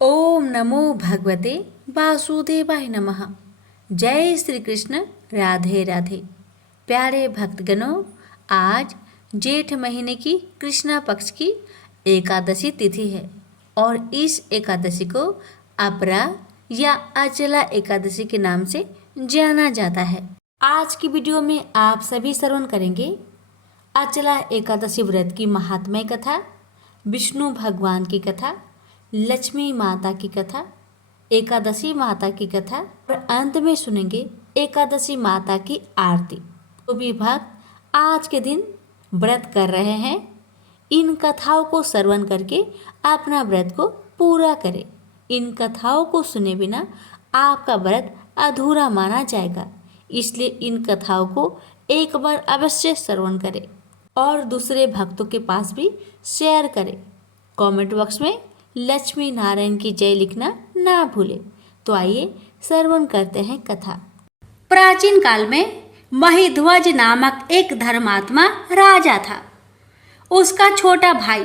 ओम नमो भगवते वासुदेवाय नमः। जय श्री कृष्ण। राधे राधे। प्यारे भक्तगणों, आज जेठ महीने की कृष्णा पक्ष की एकादशी तिथि है और इस एकादशी को अपरा या अचला एकादशी के नाम से जाना जाता है। आज की वीडियो में आप सभी श्रवण करेंगे अचला एकादशी व्रत की महात्म्य कथा, विष्णु भगवान की कथा, लक्ष्मी माता की कथा, एकादशी माता की कथा और अंत में सुनेंगे एकादशी माता की आरती। तो भी भक्त आज के दिन व्रत कर रहे हैं, इन कथाओं को श्रवण करके अपना व्रत को पूरा करें। इन कथाओं को सुने बिना आपका व्रत अधूरा माना जाएगा, इसलिए इन कथाओं को एक बार अवश्य श्रवण करें और दूसरे भक्तों के पास भी शेयर करें। कमेंट बॉक्स में लक्ष्मी नारायण की जय लिखना ना भूले। तो आइए श्रवण करते हैं कथा। प्राचीन काल में महिध्वज नामक एक धर्मात्मा राजा था। उसका छोटा भाई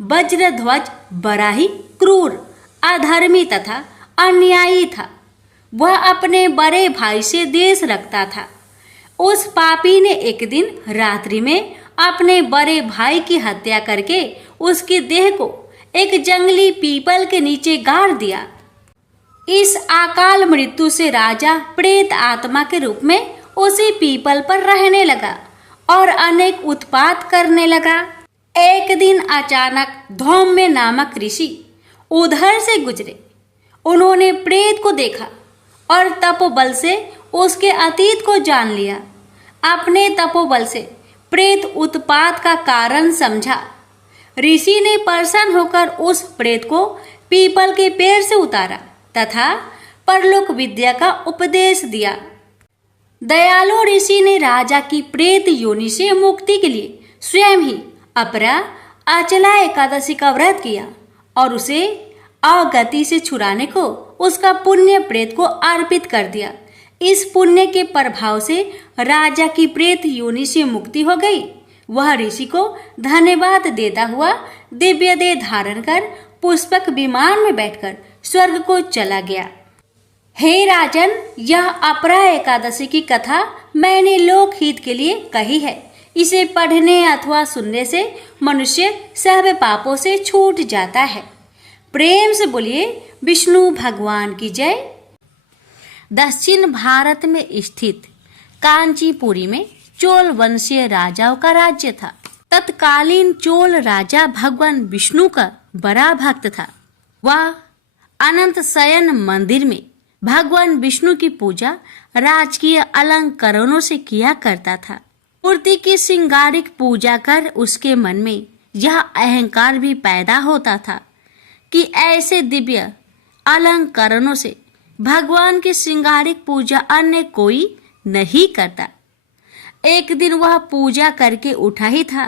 वज्रध्वज बड़ा ही क्रूर, अधर्मी तथा अन्यायी था। वह अपने बड़े भाई से द्वेष रखता था। उस पापी ने एक दिन रात्रि में अपने बड़े भाई की हत्या करके उसकी देह को एक जंगली पीपल के नीचे गाड़ दिया। इस अकाल मृत्यु से राजा प्रेत आत्मा के रूप में उसी पीपल पर रहने लगा और अनेक उत्पात करने लगा। एक दिन अचानक धौम्य नामक ऋषि उधर से गुजरे। उन्होंने प्रेत को देखा और तपोबल से उसके अतीत को जान लिया। अपने तपोबल से प्रेत उत्पात का कारण समझा। ऋषि ने प्रसन्न होकर उस प्रेत को पीपल के पेड़ से उतारा तथा परलोक विद्या का उपदेश दिया। दयालु ऋषि ने राजा की प्रेत योनि से मुक्ति के लिए स्वयं ही अपरा अचला एकादशी का व्रत किया और उसे अगति से छुड़ाने को उसका पुण्य प्रेत को अर्पित कर दिया। इस पुण्य के प्रभाव से राजा की प्रेत योनि से मुक्ति हो गई। वह ऋषि को धन्यवाद देता हुआ दिव्य देह धारण कर पुष्पक विमान में बैठकर स्वर्ग को चला गया। हे राजन, यह अपरा एकादशी की कथा मैंने लोकहित के लिए कही है। इसे पढ़ने अथवा सुनने से मनुष्य सब पापों से छूट जाता है। प्रेम से बोलिए विष्णु भगवान की जय। दक्षिण भारत में स्थित कांचीपुरी में चोल वंशीय राजाओं का राज्य था। तत्कालीन चोल राजा भगवान विष्णु का बड़ा भक्त था। वह अनंत शयन मंदिर में भगवान विष्णु की पूजा राजकीय अलंकरणों से किया करता था। मूर्ति की श्रृंगारिक पूजा कर उसके मन में यह अहंकार भी पैदा होता था कि ऐसे दिव्य अलंकरणों से भगवान की श्रृंगारिक पूजा अन्य कोई नहीं करता। एक दिन वह पूजा करके उठा ही था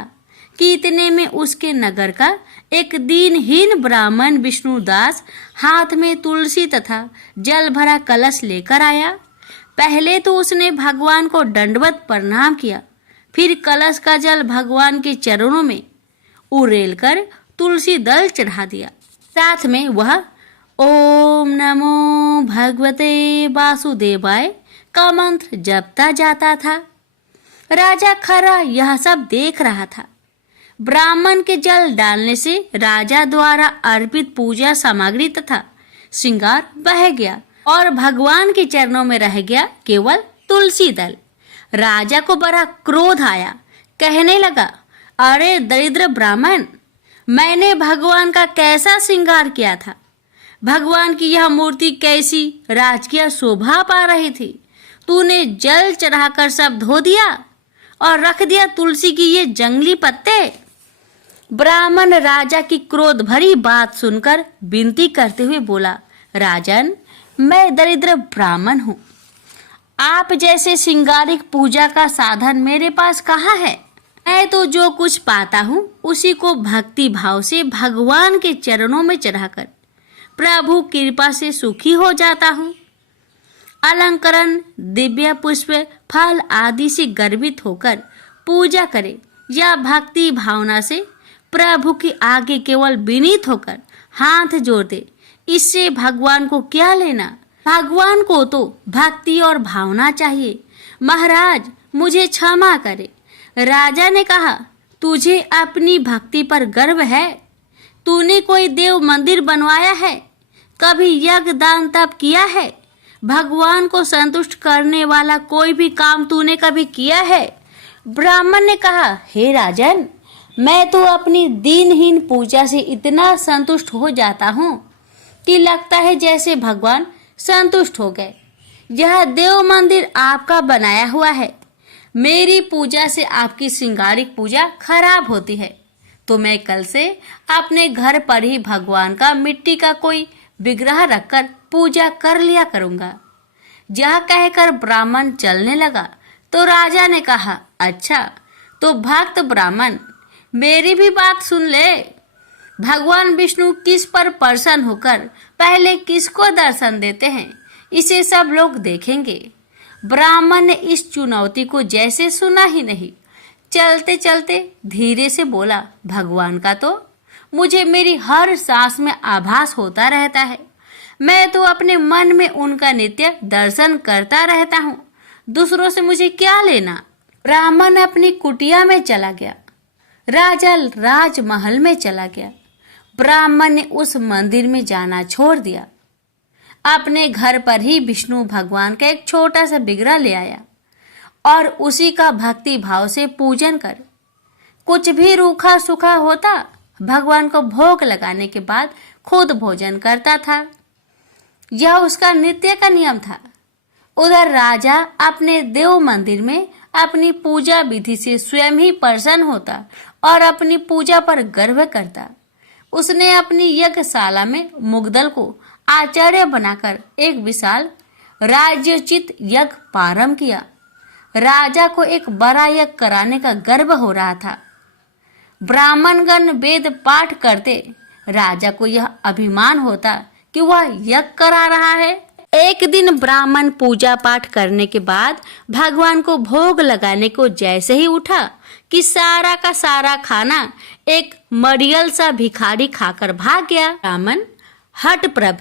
कि इतने में उसके नगर का एक दीनहीन ब्राह्मण विष्णुदास हाथ में तुलसी तथा जल भरा कलश लेकर आया। पहले तो उसने भगवान को दंडवत प्रणाम किया, फिर कलश का जल भगवान के चरणों में उड़ेल कर तुलसी दल चढ़ा दिया। साथ में वह ओम नमो भगवते वासुदेवाय का मंत्र जपता जाता था। राजा खरा यह सब देख रहा था। ब्राह्मण के जल डालने से राजा द्वारा अर्पित पूजा सामग्री तथा श्रृंगार बह गया और भगवान के चरणों में रह गया केवल तुलसी दल। राजा को बड़ा क्रोध आया। कहने लगा, अरे दरिद्र ब्राह्मण, मैंने भगवान का कैसा श्रृंगार किया था। भगवान की यह मूर्ति कैसी राजकीय शोभा पा रही थी। तूने जल चढ़ाकर सब धो दिया और रख दिया तुलसी की ये जंगली पत्ते। ब्राह्मण राजा की क्रोध भरी बात सुनकर विनती करते हुए बोला, राजन, मैं दरिद्र ब्राह्मण हूँ। आप जैसे श्रृंगारिक पूजा का साधन मेरे पास कहाँ है। मैं तो जो कुछ पाता हूँ उसी को भक्ति भाव से भगवान के चरणों में चढ़ाकर प्रभु कृपा से सुखी हो जाता हूँ। अलंकरण, दिव्य पुष्प, फल आदि से गर्वित होकर पूजा करे या भक्ति भावना से प्रभु के आगे केवल विनीत होकर हाथ जोड़ दे, इससे भगवान को क्या लेना? भगवान को तो भक्ति और भावना चाहिए। महाराज, मुझे क्षमा करे। राजा ने कहा, तुझे अपनी भक्ति पर गर्व है? तूने कोई देव मंदिर बनवाया है? कभी यज्ञ दान तप किया है? भगवान को संतुष्ट करने वाला कोई भी काम तूने कभी किया है? ब्राह्मण ने कहा, हे राजन, मैं तो अपनी दीनहीन पूजा से इतना संतुष्ट हो जाता हूँ कि लगता है जैसे भगवान संतुष्ट हो गए। यह देव मंदिर आपका बनाया हुआ है। मेरी पूजा से आपकी श्रृंगारिक पूजा खराब होती है, तो मैं कल से अपने घर पर ही भगवान का मिट्टी का कोई विग्रह रखकर पूजा कर लिया करूंगा। यह कहकर ब्राह्मण चलने लगा तो राजा ने कहा, अच्छा तो भक्त ब्राह्मण, मेरी भी बात सुन ले। भगवान विष्णु किस पर प्रसन्न होकर पहले किसको दर्शन देते हैं, इसे सब लोग देखेंगे। ब्राह्मण ने इस चुनौती को जैसे सुना ही नहीं, चलते चलते धीरे से बोला, भगवान का तो मुझे मेरी हर सांस में आभास होता रहता है। मैं तो अपने मन में उनका नित्य दर्शन करता रहता हूँ। दूसरों से मुझे क्या लेना। ब्राह्मण अपनी कुटिया में चला गया। राजा राजमहल में चला गया। ब्राह्मण ने उस मंदिर में जाना छोड़ दिया। अपने घर पर ही विष्णु भगवान का एक छोटा सा विग्रह ले आया और उसी का भक्ति भाव से पूजन कर, कुछ भी रूखा सूखा होता भगवान को भोग लगाने के बाद खुद भोजन करता था। यह उसका नित्य का नियम था। उधर राजा अपने देव मंदिर में अपनी पूजा विधि से स्वयं ही प्रसन्न होता और अपनी पूजा पर गर्व करता। उसने अपनी यज्ञशाला में मुग्दल को आचार्य बनाकर एक विशाल राज्योचित यज्ञ प्रारंभ किया। राजा को एक बड़ा यज्ञ कराने का गर्व हो रहा था। ब्राह्मणगण वेद पाठ करते, राजा को यह अभिमान होता कि वह यज्ञ करा रहा है। एक दिन ब्राह्मण पूजा पाठ करने के बाद भगवान को भोग लगाने को जैसे ही उठा कि सारा का सारा खाना एक मरियल सा भिखारी खाकर भाग गया। ब्राह्मण हट प्रभ,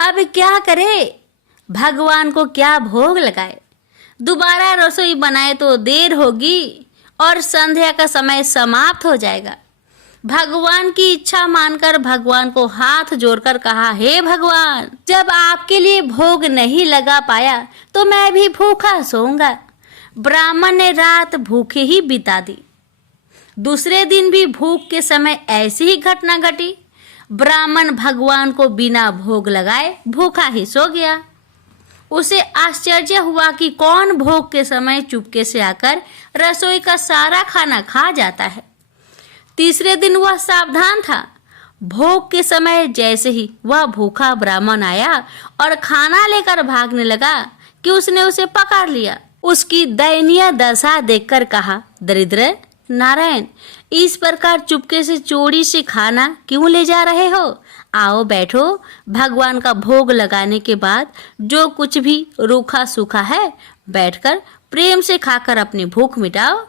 अब क्या करे? भगवान को क्या भोग लगाए? दोबारा रसोई बनाए तो देर होगी और संध्या का समय समाप्त हो जाएगा। भगवान की इच्छा मानकर भगवान को हाथ जोड़कर कहा, हे भगवान, जब आपके लिए भोग नहीं लगा पाया तो मैं भी भूखा सोऊंगा। ब्राह्मण ने रात भूखे ही बिता दी। दूसरे दिन भी भूख के समय ऐसी ही घटना घटी। ब्राह्मण भगवान को बिना भोग लगाए भूखा ही सो गया। उसे आश्चर्य हुआ कि कौन भोग के समय चुपके से आकर रसोई का सारा खाना खा जाता है। तीसरे दिन वह सावधान था। भोग के समय जैसे ही वह भूखा ब्राह्मण आया और खाना लेकर भागने लगा कि उसने उसे पकड़ लिया। उसकी दयनीय दशा देखकर कहा, दरिद्र नारायण, इस प्रकार चुपके से चोरी से खाना क्यों ले जा रहे हो? आओ बैठो, भगवान का भोग लगाने के बाद जो कुछ भी रूखा सूखा है बैठकर प्रेम से खाकर अपनी भूख मिटाओ।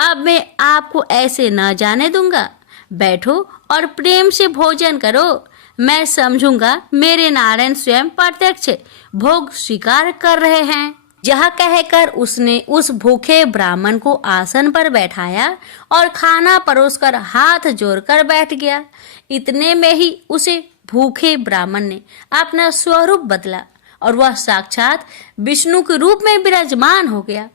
अब मैं आपको ऐसे न जाने दूंगा। बैठो और प्रेम से भोजन करो। मैं समझूंगा मेरे नारायण स्वयं प्रत्यक्ष भोग स्वीकार कर रहे हैं। यह कहकर उसने उस भूखे ब्राह्मण को आसन पर बैठाया और खाना परोसकर हाथ जोड़कर बैठ गया। इतने में ही उसे भूखे ब्राह्मण ने अपना स्वरूप बदला और वह साक्षात विष्णु के रूप में विराजमान हो गया।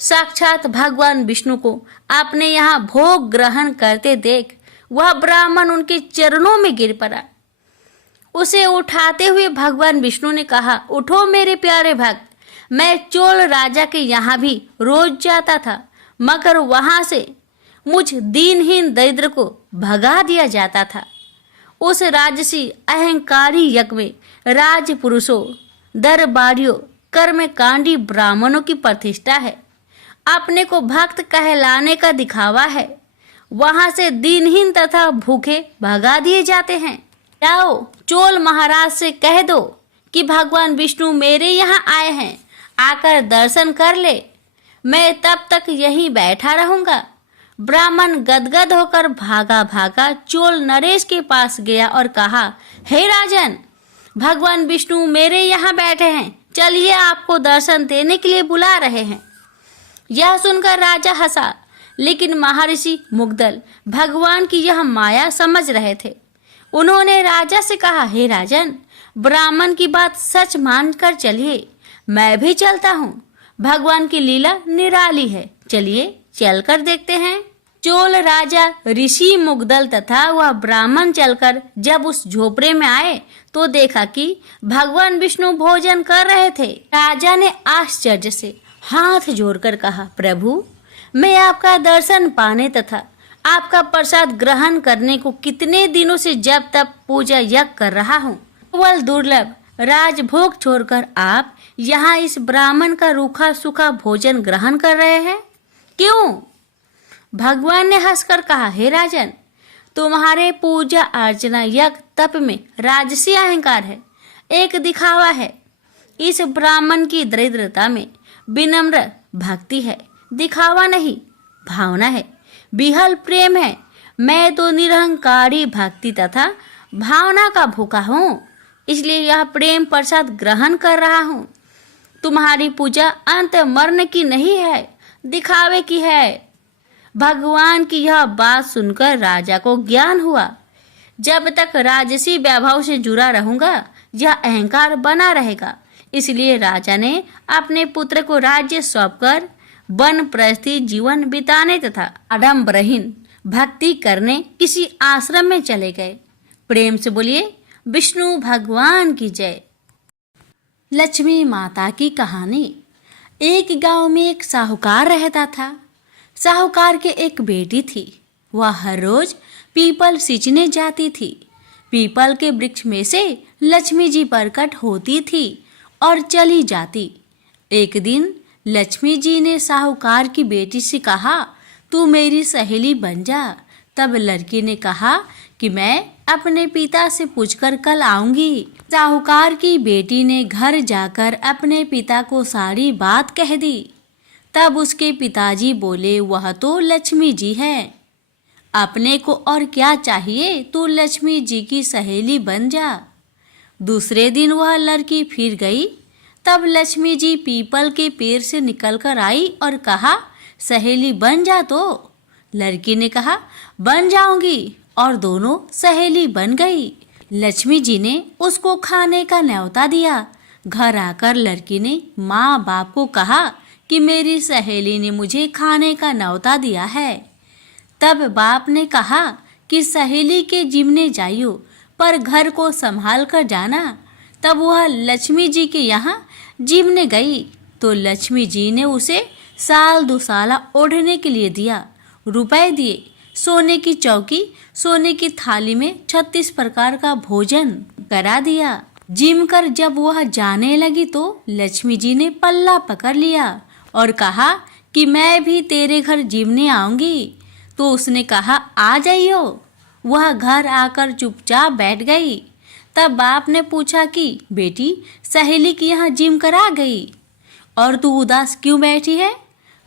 साक्षात भगवान विष्णु को अपने यहाँ भोग ग्रहण करते देख वह ब्राह्मण उनके चरणों में गिर पड़ा। उसे उठाते हुए भगवान विष्णु ने कहा, उठो मेरे प्यारे भक्त, मैं चोल राजा के यहाँ भी रोज जाता था, मगर वहां से मुझ दीनहीन दरिद्र को भगा दिया जाता था। उस राजसी अहंकारी यज्ञ में राजपुरुषों, दरबारियों, कर्मकांडी ब्राह्मणों की प्रतिष्ठा है। अपने को भक्त कहलाने का दिखावा है। वहां से दीनहीन तथा भूखे भगा दिए जाते हैं। जाओ चोल महाराज से कह दो कि भगवान विष्णु मेरे यहाँ आए हैं, आकर दर्शन कर ले। मैं तब तक यहीं बैठा रहूंगा। ब्राह्मण गदगद होकर भागा भागा चोल नरेश के पास गया और कहा, हे राजन, भगवान विष्णु मेरे यहाँ बैठे हैं, चलिए आपको दर्शन देने के लिए बुला रहे हैं। यह सुनकर राजा हंसा, लेकिन महर्षि मुग्दल भगवान की यह माया समझ रहे थे। उन्होंने राजा से कहा, हे राजन, ब्राह्मण की बात सच मानकर चलिए, मैं भी चलता हूँ। भगवान की लीला निराली है, चलिए चलकर देखते हैं। चोल राजा ऋषि मुग्दल तथा वह ब्राह्मण चलकर जब उस झोपड़े में आए तो देखा कि भगवान विष्णु भोजन कर रहे थे। राजा ने आश्चर्य से हाथ जोड़कर कहा, प्रभु, मैं आपका दर्शन पाने तथा आपका प्रसाद ग्रहण करने को कितने दिनों से जब तब पूजा यज्ञ कर रहा हूँ। केवल दुर्लभ राजभोग छोड़कर आप यहाँ इस ब्राह्मण का रूखा सूखा भोजन ग्रहण कर रहे हैं, क्यों? भगवान ने हंसकर कहा, हे राजन, तुम्हारे पूजा अर्चना यज्ञ तप में राजसी अहंकार है, एक दिखावा है। इस ब्राह्मण की दरिद्रता में विनम्र भक्ति है, दिखावा नहीं, भावना है, विहल प्रेम है। मैं तो निरहंकारी भक्ति तथा भावना का भूखा हूँ, इसलिए यह प्रेम प्रसाद ग्रहण कर रहा हूँ। तुम्हारी पूजा अंत मरण की नहीं है, दिखावे की है। भगवान की यह बात सुनकर राजा को ज्ञान हुआ, जब तक राजसी वैभव से जुड़ा रहूंगा यह अहंकार बना रहेगा। इसलिए राजा ने अपने पुत्र को राज्य सौंपकर वन प्रस्थी जीवन बिताने तथा आडंबरहीन भक्ति करने किसी आश्रम में चले गए। प्रेम से बोलिए विष्णु भगवान की जय। लक्ष्मी माता की कहानी। एक गांव में एक साहूकार रहता था। साहूकार के एक बेटी थी। वह हर रोज पीपल सींचने जाती थी। पीपल के वृक्ष में से लक्ष्मी जी प्रकट होती थी और चली जाती। एक दिन लक्ष्मी जी ने साहूकार की बेटी से कहा, तू मेरी सहेली बन जा। तब लड़की ने कहा कि मैं अपने पिता से पूछकर कल आऊंगी। साहूकार की बेटी ने घर जाकर अपने पिता को सारी बात कह दी। तब उसके पिताजी बोले, वह तो लक्ष्मी जी है, अपने को और क्या चाहिए, तू लक्ष्मी जी की सहेली बन जा। दूसरे दिन वह लड़की फिर गई। तब लक्ष्मी जी पीपल के पेड़ से निकलकर आई और कहा, सहेली बन जा। तो लड़की ने कहा, बन जाऊंगी, और दोनों सहेली बन गई। लक्ष्मी जी ने उसको खाने का न्योता दिया। घर आकर लड़की ने माँ बाप को कहा कि मेरी सहेली ने मुझे खाने का न्योता दिया है। तब बाप ने कहा कि सहेली के जिमने जाइयो, पर घर को संभाल कर जाना। तब वह लक्ष्मी जी के यहाँ जिमने गई तो लक्ष्मी जी ने उसे साल दुसाला ओढ़ने के लिए दिया, रुपए दिए, सोने की चौकी, सोने की थाली में 36 प्रकार का भोजन करा दिया। जिम कर जब वह जाने लगी तो लक्ष्मी जी ने पल्ला पकड़ लिया और कहा कि मैं भी तेरे घर जिमने आऊंगी। तो उसने कहा, आ जाइयो। वह घर आकर चुपचाप बैठ गई। तब बाप ने पूछा कि बेटी, सहेली की यहाँ जिम करा गई और तू उदास क्यों बैठी है?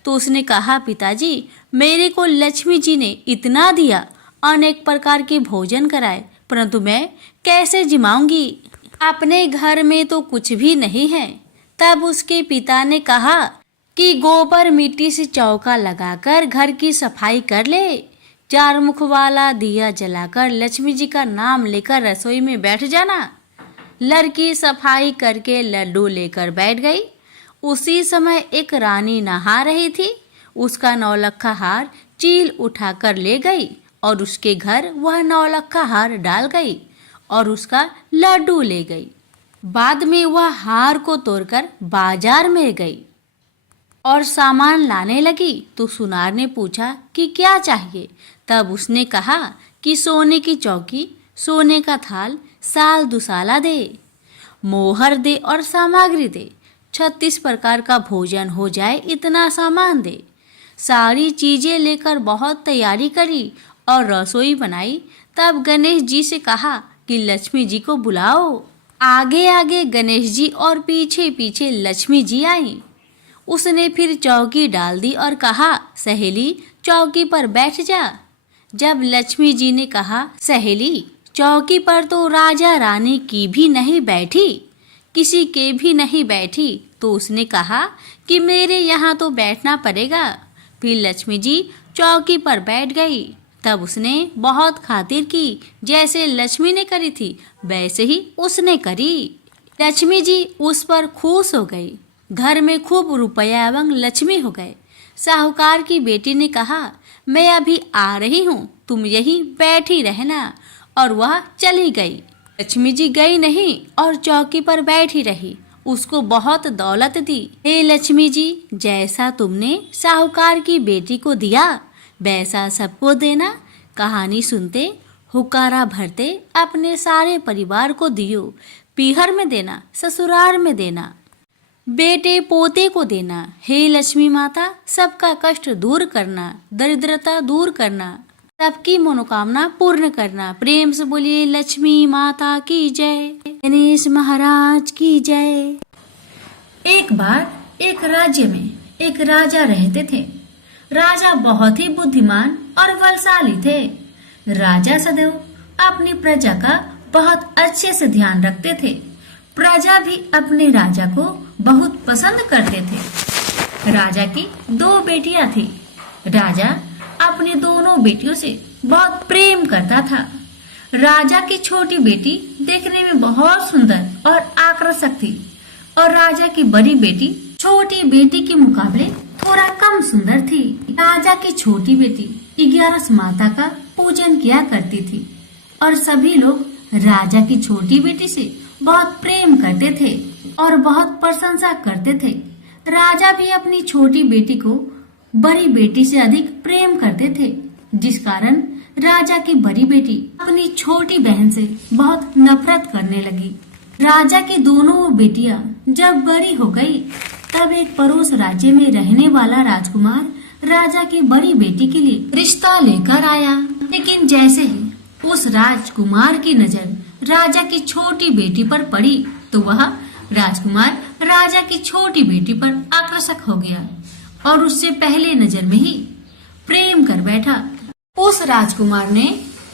तो उसने कहा, पिताजी, मेरे को लक्ष्मी जी ने इतना दिया, अनेक प्रकार के भोजन कराए, परंतु मैं कैसे जिमाऊंगी? अपने घर में तो कुछ भी नहीं है। तब उसके पिता ने कहा कि गोबर मिट्टी से चौका लगाकर घर की सफाई कर ले, 4 मुख वाला दिया जलाकर लक्ष्मी जी का नाम लेकर रसोई में बैठ जाना। लड़की सफाई करके लड्डू लेकर बैठ गई। उसी समय एक रानी नहा रही थी। उसका नौलखा हार चील उठाकर ले गई और उसके घर वह नौलखा हार डाल गई और उसका लड्डू ले गई। बाद में वह हार को तोड़कर बाजार में गई और सामान लाने लगी तो सुनार ने पूछा कि क्या चाहिए? तब उसने कहा कि सोने की चौकी, सोने का थाल, साल दुसाला दे, मोहर दे और सामग्री दे, 36 प्रकार का भोजन हो जाए इतना सामान दे। सारी चीजें लेकर बहुत तैयारी करी और रसोई बनाई। तब गणेश जी से कहा कि लक्ष्मी जी को बुलाओ। आगे आगे गणेश जी और पीछे पीछे लक्ष्मी जी आई। उसने फिर चौकी डाल दी और कहा, सहेली चौकी पर बैठ जा। जब लक्ष्मी जी ने कहा, सहेली चौकी पर तो राजा रानी की भी नहीं बैठी, किसी के भी नहीं बैठी, तो उसने कहा कि मेरे यहाँ तो बैठना पड़ेगा। फिर लक्ष्मी जी चौकी पर बैठ गई। तब उसने बहुत खातिर की, जैसे लक्ष्मी ने करी थी वैसे ही उसने करी। लक्ष्मी जी उस पर खुश हो गई। घर में खूब रुपया एवं लक्ष्मी हो गए। साहूकार की बेटी ने कहा, मैं अभी आ रही हूँ, तुम यहीं बैठी रहना, और वह चली गई। लक्ष्मी जी गई नहीं और चौकी पर बैठी रही। उसको बहुत दौलत दी। हे लक्ष्मी जी, जैसा तुमने साहूकार की बेटी को दिया वैसा सबको देना। कहानी सुनते हुक्कारा भरते अपने सारे परिवार को दियो। पीहर में देना, ससुराल में देना, बेटे पोते को देना। हे लक्ष्मी माता, सबका कष्ट दूर करना, दरिद्रता दूर करना, सबकी मनोकामना पूर्ण करना। प्रेम से बोलिए लक्ष्मी माता की जय, गणेश महाराज की जय। एक बार एक राज्य में एक राजा रहते थे। राजा बहुत ही बुद्धिमान और बलशाली थे। राजा सदैव अपनी प्रजा का बहुत अच्छे से ध्यान रखते थे। प्रजा भी अपने राजा को बहुत पसंद करते थे। राजा की 2 बेटियां थी। राजा अपनी दोनों बेटियों से बहुत प्रेम करता था। राजा की छोटी बेटी देखने में बहुत सुंदर और आकर्षक थी, और राजा की बड़ी बेटी छोटी बेटी के मुकाबले थोड़ा कम सुंदर थी। राजा की छोटी बेटी 11 माता का पूजन किया करती थी, और सभी लोग राजा की छोटी बेटी से बहुत प्रेम करते थे और बहुत प्रशंसा करते थे। राजा भी अपनी छोटी बेटी को बड़ी बेटी से अधिक प्रेम करते थे, जिस कारण राजा की बड़ी बेटी अपनी छोटी बहन से बहुत नफरत करने लगी। राजा की दोनों बेटियां जब बड़ी हो गई, तब एक पड़ोस राज्य में रहने वाला राजकुमार राजा की बड़ी बेटी के लिए रिश्ता लेकर आया। लेकिन जैसे ही उस राजकुमार की नजर राजा की छोटी बेटी पर पड़ी, तो वह राजकुमार राजा की छोटी बेटी पर आकर्षक हो गया और उससे पहले नजर में ही प्रेम कर बैठा। उस राजकुमार ने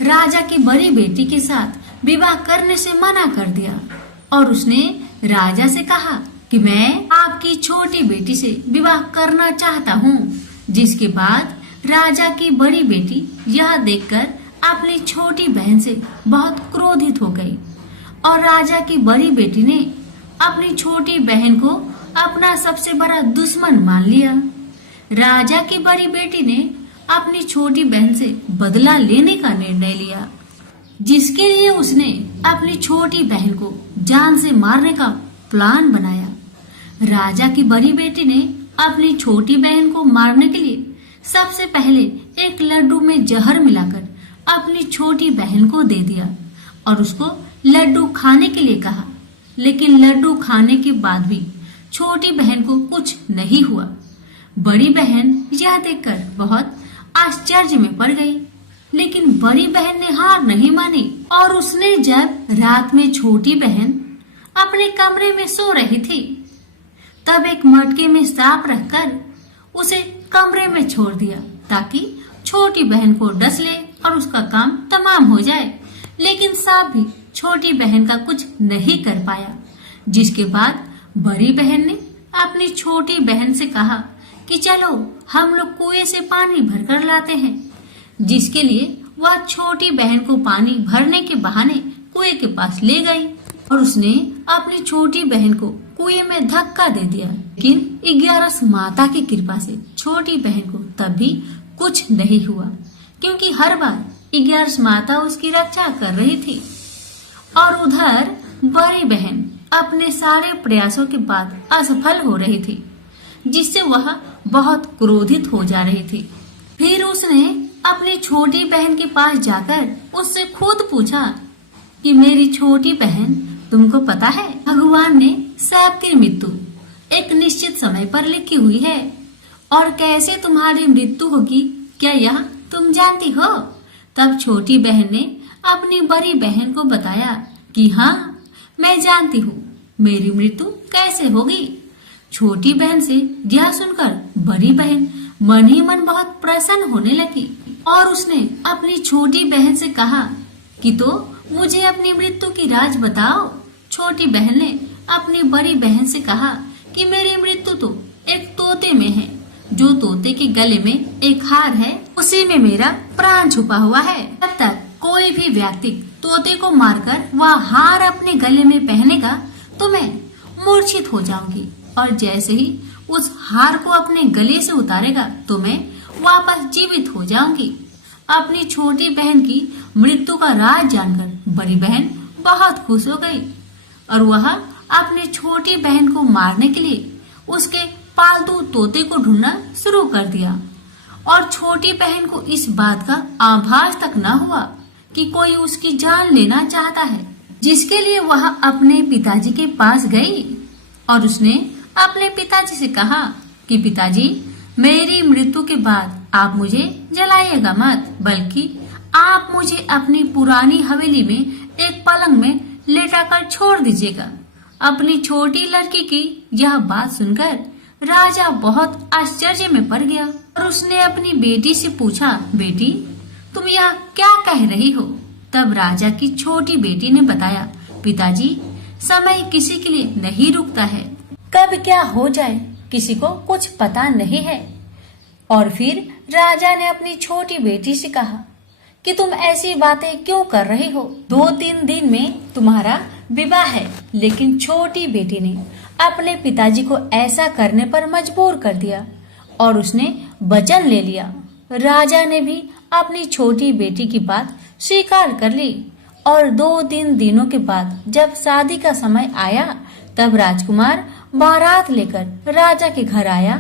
राजा की बड़ी बेटी के साथ विवाह करने से मना कर दिया, और उसने राजा से कहा कि मैं आपकी छोटी बेटी से विवाह करना चाहता हूँ। जिसके बाद राजा की बड़ी बेटी यह देखकर अपनी छोटी बहन से बहुत क्रोधित हो गई, और राजा की बड़ी बेटी ने अपनी छोटी बहन को अपना सबसे बड़ा दुश्मन मान लिया। राजा की बड़ी बेटी ने अपनी छोटी बहन से बदला लेने का निर्णय लिया, जिसके लिए उसने अपनी छोटी बहन को जान से मारने का प्लान बनाया। राजा की बड़ी बेटी ने अपनी छोटी बहन को मारने के लिए सबसे पहले एक लड्डू में जहर मिलाकर अपनी छोटी बहन को दे दिया और उसको लड्डू खाने के लिए कहा। लेकिन लड्डू खाने के बाद भी छोटी बहन को कुछ नहीं हुआ। बड़ी बहन यह देखकर बहुत आश्चर्य में पड़ गई, लेकिन बड़ी बहन ने हार नहीं मानी, और उसने जब रात में छोटी बहन अपने कमरे में सो रही थी, तब एक मटके में सांप रखकर उसे कमरे में छोड़ दिया, ताकि छोटी बहन को डस ले और उसका काम तमाम हो जाए। लेकिन सांप भी छोटी बहन का कुछ नहीं कर पाया। जिसके बाद बड़ी बहन ने अपनी छोटी बहन से कहा कि चलो हम लोग कुएं से पानी भरकर लाते हैं। जिसके लिए वह छोटी बहन को पानी भरने के बहाने कुएं के पास ले गई, और उसने अपनी छोटी बहन को कुएं में धक्का दे दिया। लेकिन 11 माता की कृपा से छोटी बहन को तब भी कुछ नहीं हुआ, क्योंकि हर बार 11 माता उसकी रक्षा कर रही थी। और उधर बड़ी बहन अपने सारे प्रयासों के बाद असफल हो रही थी, जिससे वह बहुत क्रोधित हो जा रही थी। फिर उसने अपनी छोटी बहन के पास जाकर उससे खुद पूछा कि मेरी छोटी बहन, तुमको पता है भगवान ने सबकी मृत्यु एक निश्चित समय पर लिखी हुई है, और कैसे तुम्हारी मृत्यु होगी क्या यह तुम जानती हो? तब छोटी बहन ने अपनी बड़ी बहन को बताया कि हाँ, मैं जानती हूँ मेरी मृत्यु कैसे होगी। छोटी बहन से यह सुनकर बड़ी बहन मन ही मन बहुत प्रसन्न होने लगी, और उसने अपनी छोटी बहन से कहा कि तो मुझे अपनी मृत्यु की राज बताओ। छोटी बहन ने अपनी बड़ी बहन से कहा कि मेरी मृत्यु तो एक तोते में है। जो तोते के गले में एक हार है, उसी में मेरा प्राण छुपा हुआ है। जब तक कोई भी व्यक्ति तोते को मारकर वह हार अपने गले में पहनेगा तो मैं मूर्छित हो जाऊंगी, और जैसे ही उस हार को अपने गले से उतारेगा तो मैं वापस जीवित हो जाऊंगी। अपनी छोटी बहन की मृत्यु का राज जानकर बड़ी बहन बहुत खुश हो गई और वह अपनी छोटी बहन को मारने के लिए उसके पालतू तोते को ढूंढना शुरू कर दिया। और छोटी बहन को इस बात का आभास तक न हुआ कि कोई उसकी जान लेना चाहता है, जिसके लिए वह अपने पिताजी के पास गई और उसने अपने पिताजी से कहा कि पिताजी, मेरी मृत्यु के बाद आप मुझे जलाइएगा मत, बल्कि आप मुझे अपनी पुरानी हवेली में एक पलंग में लेटाकर छोड़ दीजिएगा। अपनी छोटी लड़की की यह बात सुनकर राजा बहुत आश्चर्य में पड़ गया और उसने अपनी बेटी से पूछा, बेटी, तुम यह क्या कह रही हो? तब राजा की छोटी बेटी ने बताया, पिताजी, समय किसी के लिए नहीं रुकता है, कब क्या हो जाए किसी को कुछ पता नहीं है। और फिर राजा ने अपनी छोटी बेटी से कहा कि तुम ऐसी बातें क्यों कर रही हो? 2-3 दिन में तुम्हारा विवाह है। लेकिन छोटी बेटी ने अपने पिताजी को ऐसा करने पर मजबूर कर दिया और उसने वचन ले लिया। राजा ने भी अपनी छोटी बेटी की बात स्वीकार कर ली और 2-3 दिनों के बाद जब शादी का समय आया तब राजकुमार बारात लेकर राजा के घर आया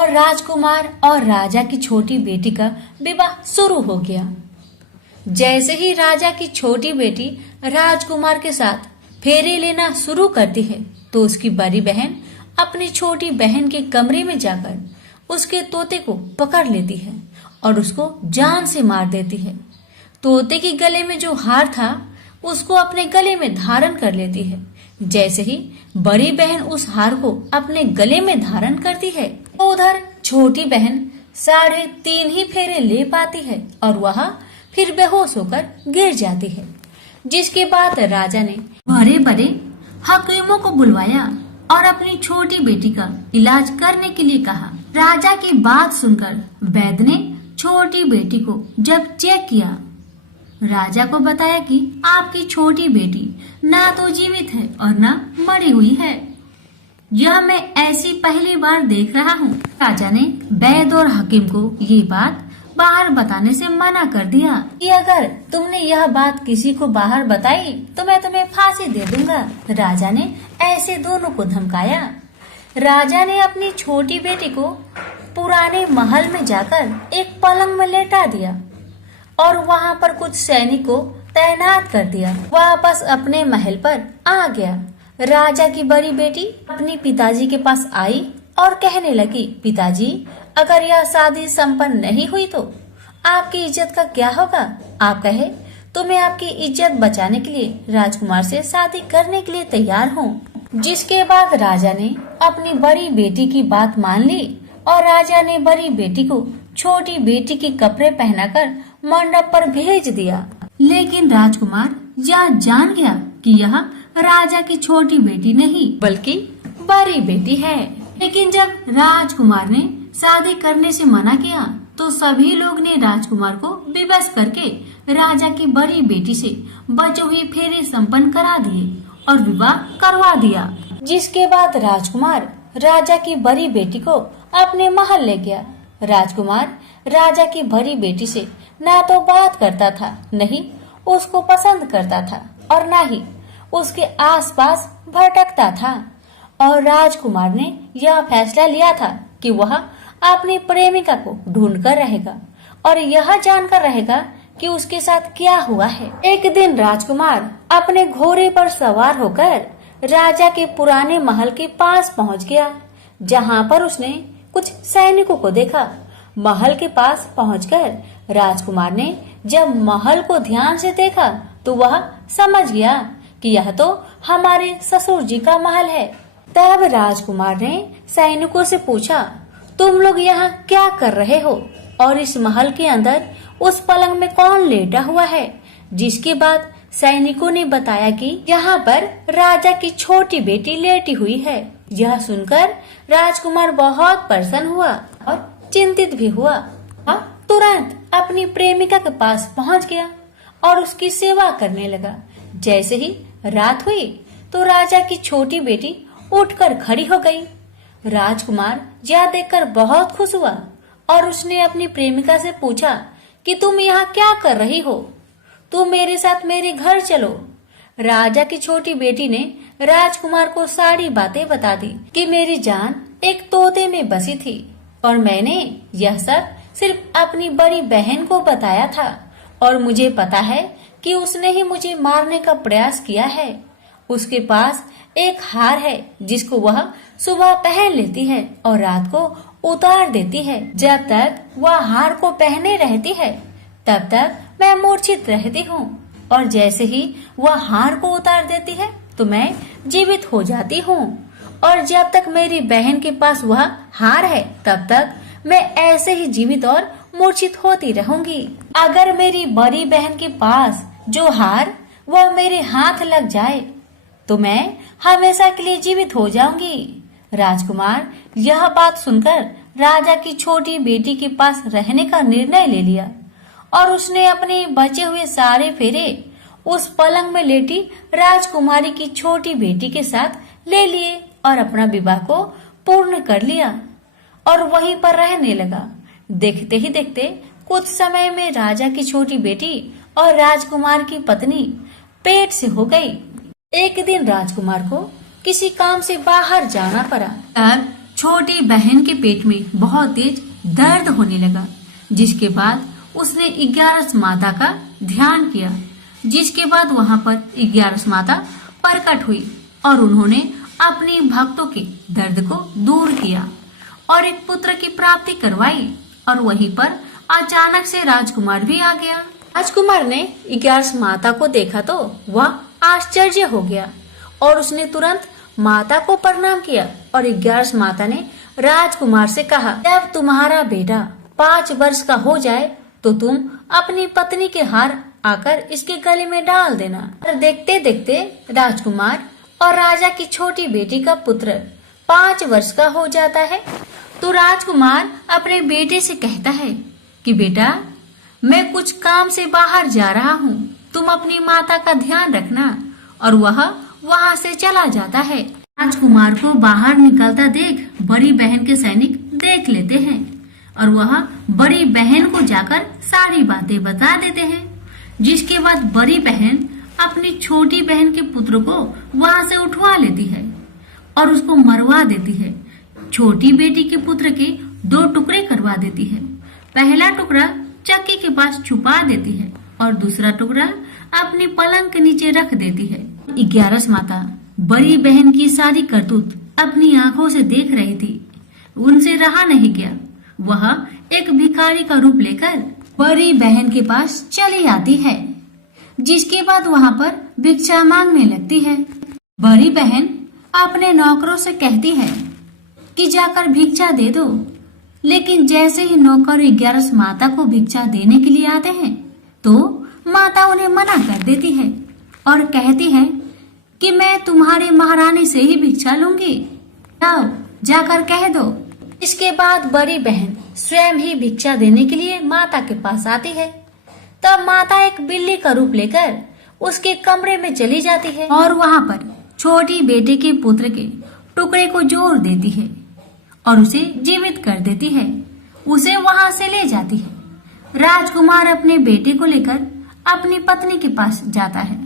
और राजकुमार और राजा की छोटी बेटी का विवाह शुरू हो गया। जैसे ही राजा की छोटी बेटी राजकुमार के साथ फेरे लेना शुरू करती है तो उसकी बड़ी बहन अपनी छोटी बहन के कमरे में जाकर उसके तोते को पकड़ लेती है और उसको जान से मार देती है। तोते के गले में जो हार था उसको अपने गले में धारण कर लेती है। जैसे ही बड़ी बहन उस हार को अपने गले में धारण करती है तो उधर छोटी बहन 3.5 ही फेरे ले पाती है और वह फिर बेहोश होकर गिर जाती है। जिसके बाद राजा ने बड़े बड़े हकीमों को बुलवाया और अपनी छोटी बेटी का इलाज करने के लिए कहा। राजा की बात सुनकर वैद्य ने छोटी बेटी को जब चेक किया, राजा को बताया कि आपकी छोटी बेटी ना तो जीवित है और ना मरी हुई है। यह मैं ऐसी पहली बार देख रहा हूँ। राजा ने वैद्य और हकीम को ये बात बाहर बताने से मना कर दिया कि अगर तुमने यह बात किसी को बाहर बताई तो मैं तुम्हें फांसी दे दूंगा। राजा ने ऐसे दोनों को धमकाया। राजा ने अपनी छोटी बेटी को पुराने महल में जाकर एक पलंग में लेटा दिया और वहाँ पर कुछ सैनिक को तैनात कर दिया। वापस अपने महल पर आ गया। राजा की बड़ी बेटी अपने पिताजी के पास आई और कहने लगी, पिताजी, अगर यह शादी संपन्न नहीं हुई तो आपकी इज्जत का क्या होगा? आप कहे तो मैं आपकी इज्जत बचाने के लिए राजकुमार से शादी करने के लिए तैयार हूँ। जिसके बाद राजा ने अपनी बड़ी बेटी की बात मान ली और राजा ने बड़ी बेटी को छोटी बेटी के कपड़े पहनाकर मंडप पर भेज दिया। लेकिन राजकुमार यह जान गया कि यह राजा की छोटी बेटी नहीं बल्कि बड़ी बेटी है। लेकिन जब राजकुमार ने शादी करने से मना किया तो सभी लोग ने राजकुमार को विवश करके राजा की बड़ी बेटी से बचे हुए फेरे संपन्न करा दिए और विवाह करवा दिया। जिसके बाद राजकुमार राजा की बड़ी बेटी को अपने महल ले गया। राजकुमार राजा की बड़ी बेटी से ना तो बात करता था, नहीं उसको पसंद करता था और ना ही उसके आसपास भटकता था। और राजकुमार ने यह फैसला लिया था कि वह अपनी प्रेमिका को ढूंढ कर रहेगा और यह जानकर रहेगा कि उसके साथ क्या हुआ है। एक दिन राजकुमार अपने घोड़े पर सवार होकर राजा के पुराने महल के पास पहुंच गया, जहां पर उसने कुछ सैनिकों को देखा। महल के पास पहुंचकर राजकुमार ने जब महल को ध्यान से देखा तो वह समझ गया कि यह तो हमारे ससुर जी का महल है। तब राजकुमार ने सैनिकों से पूछा, तुम लोग यहाँ क्या कर रहे हो और इस महल के अंदर उस पलंग में कौन लेटा हुआ है? जिसके बाद सैनिकों ने बताया कि यहाँ पर राजा की छोटी बेटी लेटी हुई है। यह सुनकर राजकुमार बहुत प्रसन्न हुआ और चिंतित भी हुआ। वह तुरंत अपनी प्रेमिका के पास पहुँच गया और उसकी सेवा करने लगा। जैसे ही रात हुई तो राजा की छोटी बेटी उठकर खड़ी हो गई। राजकुमार यह देखकर बहुत खुश हुआ और उसने अपनी प्रेमिका से पूछा कि तुम यहाँ क्या कर रही हो? तुम मेरे साथ मेरे घर चलो। राजा की छोटी बेटी ने राजकुमार को सारी बातें बता दी कि मेरी जान एक तोते में बसी थी और मैंने यह सब सिर्फ अपनी बड़ी बहन को बताया था और मुझे पता है कि उसने ही मुझे मारने का प्रयास किया है। उसके पास एक हार है जिसको वह सुबह पहन लेती है और रात को उतार देती है। जब तक वह हार को पहने रहती है तब तक मैं मूर्छित रहती हूँ और जैसे ही वह हार को उतार देती है तो मैं जीवित हो जाती हूँ और जब तक मेरी बहन के पास वह हार है तब तक मैं ऐसे ही जीवित और मूर्छित होती रहूंगी। अगर मेरी बड़ी बहन के पास जो हार वह मेरे हाथ लग जाए तो मैं हमेशा के लिए जीवित हो जाऊंगी। राजकुमार यह बात सुनकर राजा की छोटी बेटी के पास रहने का निर्णय ले लिया और उसने अपने बचे हुए सारे फेरे उस पलंग में लेटी राजकुमारी की छोटी बेटी के साथ ले लिए और अपना विवाह को पूर्ण कर लिया और वहीं पर रहने लगा। देखते ही देखते कुछ समय में राजा की छोटी बेटी और राजकुमार की पत्नी पेट से हो गई। एक दिन राजकुमार को किसी काम से बाहर जाना पड़ा। तब छोटी बहन के पेट में बहुत तेज दर्द होने लगा, जिसके बाद उसने 11 माता का ध्यान किया। जिसके बाद वहां पर 11 माता प्रकट हुई और उन्होंने अपने भक्तों के दर्द को दूर किया और एक पुत्र की प्राप्ति करवाई। और वहीं पर अचानक से राजकुमार भी आ गया। राजकुमार ने 11 माता को देखा तो वह आश्चर्य हो गया और उसने तुरंत माता को प्रणाम किया और 11 माता ने राजकुमार से कहा, जब तुम्हारा बेटा 5 वर्ष का हो जाए तो तुम अपनी पत्नी के हार आकर इसके गले में डाल देना। और देखते देखते राजकुमार और राजा की छोटी बेटी का पुत्र 5 वर्ष का हो जाता है। तो राजकुमार अपने बेटे से कहता है कि बेटा, मैं कुछ काम से बाहर जा रहा हूँ, तुम अपनी माता का ध्यान रखना। और वह वहाँ से चला जाता है। राजकुमार को बाहर निकलता देख बड़ी बहन के सैनिक देख लेते हैं और वह बड़ी बहन को जाकर सारी बातें बता देते हैं। जिसके बाद बड़ी बहन अपनी छोटी बहन के पुत्र को वहाँ से उठवा लेती है और उसको मरवा देती है। छोटी बेटी के पुत्र के 2 टुकड़े करवा देती है। पहला टुकड़ा चक्की के पास छुपा देती है और दूसरा टुकड़ा अपनी पलंग के नीचे रख देती है। 11 माता बड़ी बहन की सारी करतूत अपनी आंखों से देख रही थी। उनसे रहा नहीं गया। वह एक भिखारी का रूप लेकर बड़ी बहन के पास चली आती है, जिसके बाद वहाँ पर भिक्षा मांगने लगती है। बड़ी बहन अपने नौकरों से कहती है कि जाकर भिक्षा दे दो, लेकिन जैसे ही नौकर 11 माता को भिक्षा देने के लिए आते हैं तो माता उन्हें मना कर देती है और कहती है कि मैं तुम्हारे महारानी से ही भिक्षा लूंगी, जाओ जाकर कह दो। इसके बाद बड़ी बहन स्वयं ही भिक्षा देने के लिए माता के पास आती है। तब माता एक बिल्ली का रूप लेकर उसके कमरे में चली जाती है और वहाँ पर छोटी बेटी के पुत्र के टुकड़े को जोड़ देती है और उसे जीवित कर देती है। उसे वहाँ से ले जाती है। राजकुमार अपने बेटे को लेकर अपनी पत्नी के पास जाता है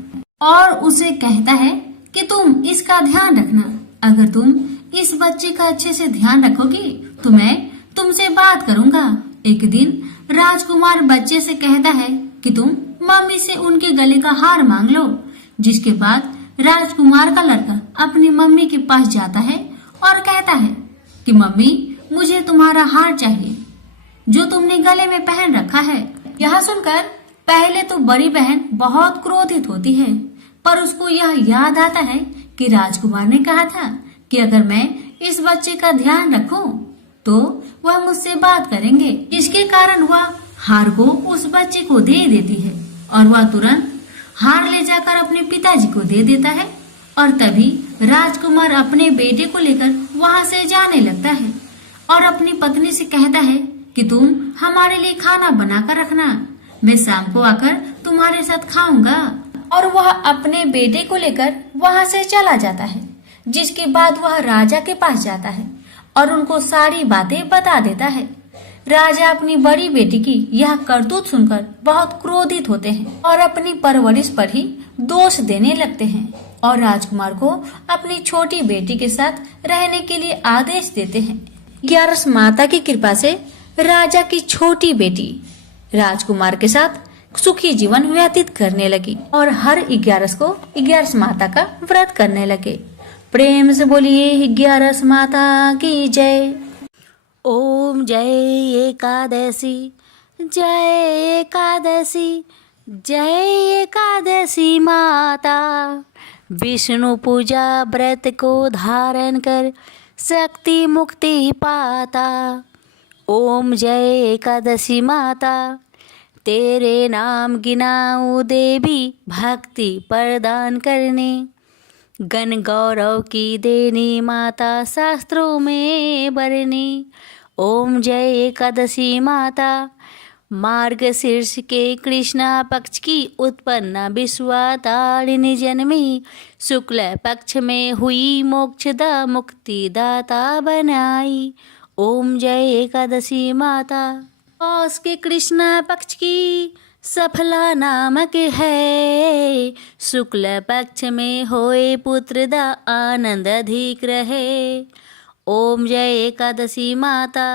और उसे कहता है कि तुम इसका ध्यान रखना। अगर तुम इस बच्चे का अच्छे से ध्यान रखोगी तो मैं तुमसे बात करूंगा। एक दिन राजकुमार बच्चे से कहता है कि तुम मम्मी से उनके गले का हार मांग लो। जिसके बाद राजकुमार का लड़का अपनी मम्मी के पास जाता है और कहता है कि मम्मी, मुझे तुम्हारा हार चाहिए जो तुमने गले में पहन रखा है। यह सुनकर पहले तो बड़ी बहन बहुत क्रोधित होती है, पर उसको यह याद आता है कि राजकुमार ने कहा था कि अगर मैं इस बच्चे का ध्यान रखूं तो वह मुझसे बात करेंगे। इसके कारण वह हार को उस बच्चे को दे देती है और वह तुरंत हार ले जाकर अपने पिताजी को दे देता है और तभी राजकुमार अपने बेटे को लेकर वहां से जाने लगता है और अपनी पत्नी से कहता है कि तुम हमारे लिए खाना बनाकर रखना, मैं शाम को आकर तुम्हारे साथ खाऊंगा। और वह अपने बेटे को लेकर वहां से चला जाता है, जिसके बाद वह राजा के पास जाता है और उनको सारी बातें बता देता है। राजा अपनी बड़ी बेटी की यह करतूत सुनकर बहुत क्रोधित होते हैं और अपनी परवरिश पर ही दोष देने लगते हैं और राजकुमार को अपनी छोटी बेटी के साथ रहने के लिए आदेश देते हैं। ग्यारस माता की कृपा से राजा की छोटी बेटी राजकुमार के साथ सुखी जीवन व्यतीत करने लगी और हर 11 को 11 माता का व्रत करने लगे। प्रेम से बोलिए 11 माता की जय। ओम जय एकादशी, जय एकादशी, जय एकादशी माता। विष्णु पूजा व्रत को धारण कर शक्ति मुक्ति पाता। ओम जय एकादशी माता, तेरे नाम गिनाऊं देवी भक्ति प्रदान करने। गण गौरव की देनी माता शास्त्रों में बरनी। ओम जय एकादशी माता, मार्गशीर्ष के कृष्णा पक्ष की उत्पन्ना विश्वातारिणी जन्मी, शुक्ल पक्ष में हुई मोक्षदा मुक्तिदाता बनाई। ओम जय एकादशी माता, पौष के कृष्णा पक्ष की सफला नामक है, शुक्ल पक्ष में होए पुत्र दा आनंद अधिक रहे। ओम जय एकादशी माता,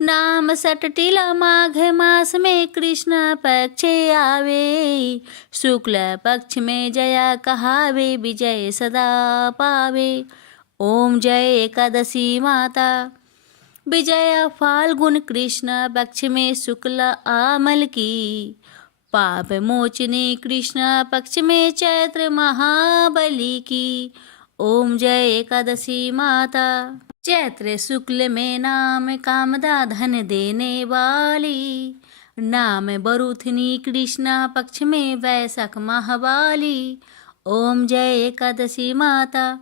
नाम सटटिला माघ मास में कृष्ण पक्ष आवे, शुक्ल पक्ष में जया कहावे विजय सदा पावे। ओम जय एकादशी माता, विजया फाल्गुन कृष्ण पक्ष में शुक्ल आमल की, पाप मोचनी कृष्ण पक्ष में चैत्र महाबली की। ओम जय एकादशी माता, चैत्र शुक्ल में नाम कामदा धन देने वाली, नाम बरुथनी कृष्ण पक्ष में वैशाख महावाली। ओम जय एकादशी माता,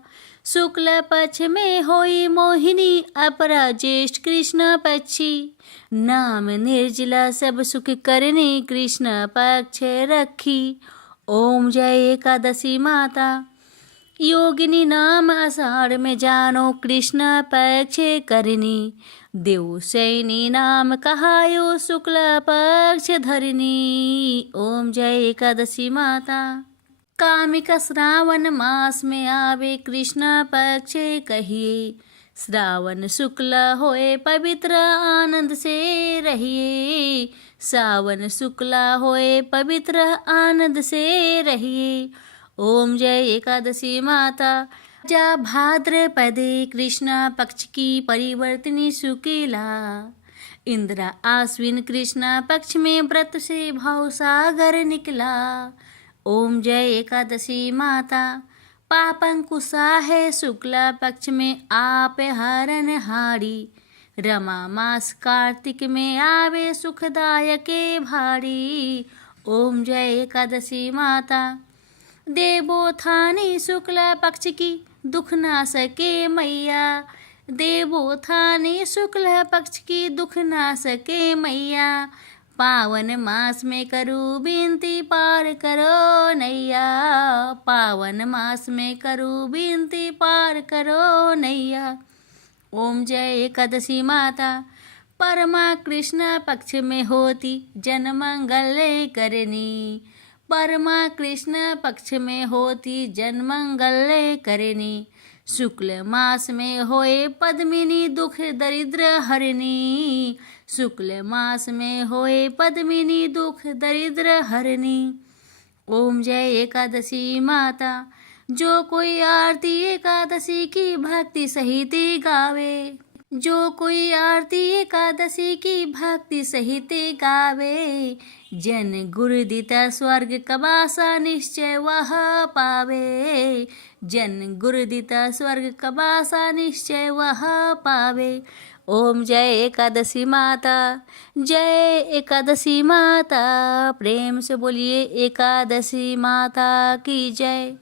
शुक्ल पक्ष में होई मोहिनी अपरा ज्येष्ठ कृष्ण पक्षी, नाम निर्जला सब सुख करने कृष्ण पक्ष रखी। ओम जय एकादशी माता, योगिनी नाम आषाढ़ में जानो कृष्ण पक्ष करनी, देव सैनी नाम कहायो शुक्ल पक्ष धरनी। ओम जय एकादशी माता, कामिक श्रावण मास में आवे कृष्ण पक्ष कहिए, श्रावण शुक्ल होए पवित्र आनंद से रहिए, सावन शुक्ल होए पवित्र आनंद से रहिए। ओम जय एकादशी माता, जा भाद्रपदे कृष्ण पक्ष की परिवर्तनी शुक्ला, इंद्र आश्विन कृष्ण पक्ष में व्रत से भाव सागर निकला। ओम जय एकादशी माता, पापंकुशा है शुक्ला पक्ष में आप हरण हारी, रमा मास कार्तिक में आवे सुखदायक भारी। ओम जय एकादशी माता, देवोत्थानी शुक्ला पक्ष की दुख ना सके मैया, देवोत्थानी शुक्ल पक्ष की दुख ना सके मैया, पावन मास में करूँ विनती पार करो नैया, पावन मास में करूँ विनती पार करो नैया। ओम जय एकादशी माता, परमा कृष्ण पक्ष में होती जन मंगल करनी, परमा कृष्ण पक्ष में होती जन मंगल करनी, शुक्ल मास में होए पद्मिनी दुख दरिद्र हरनी, शुक्ल मास में होए पद्मिनी दुख दरिद्र हरनी। ओम जय एकादशी माता, जो कोई आरती एकादशी की भक्ति सहित गावे, जो कोई आरती एकादशी की भक्ति सहित गावे, जन गुरुदिता स्वर्ग कबासा निश्चय वह पावे, जन गुरुदिता स्वर्ग कबासा निश्चय वह पावे। ओम जय एकादशी माता, जय एकादशी माता। प्रेम से बोलिए एकादशी माता की जय।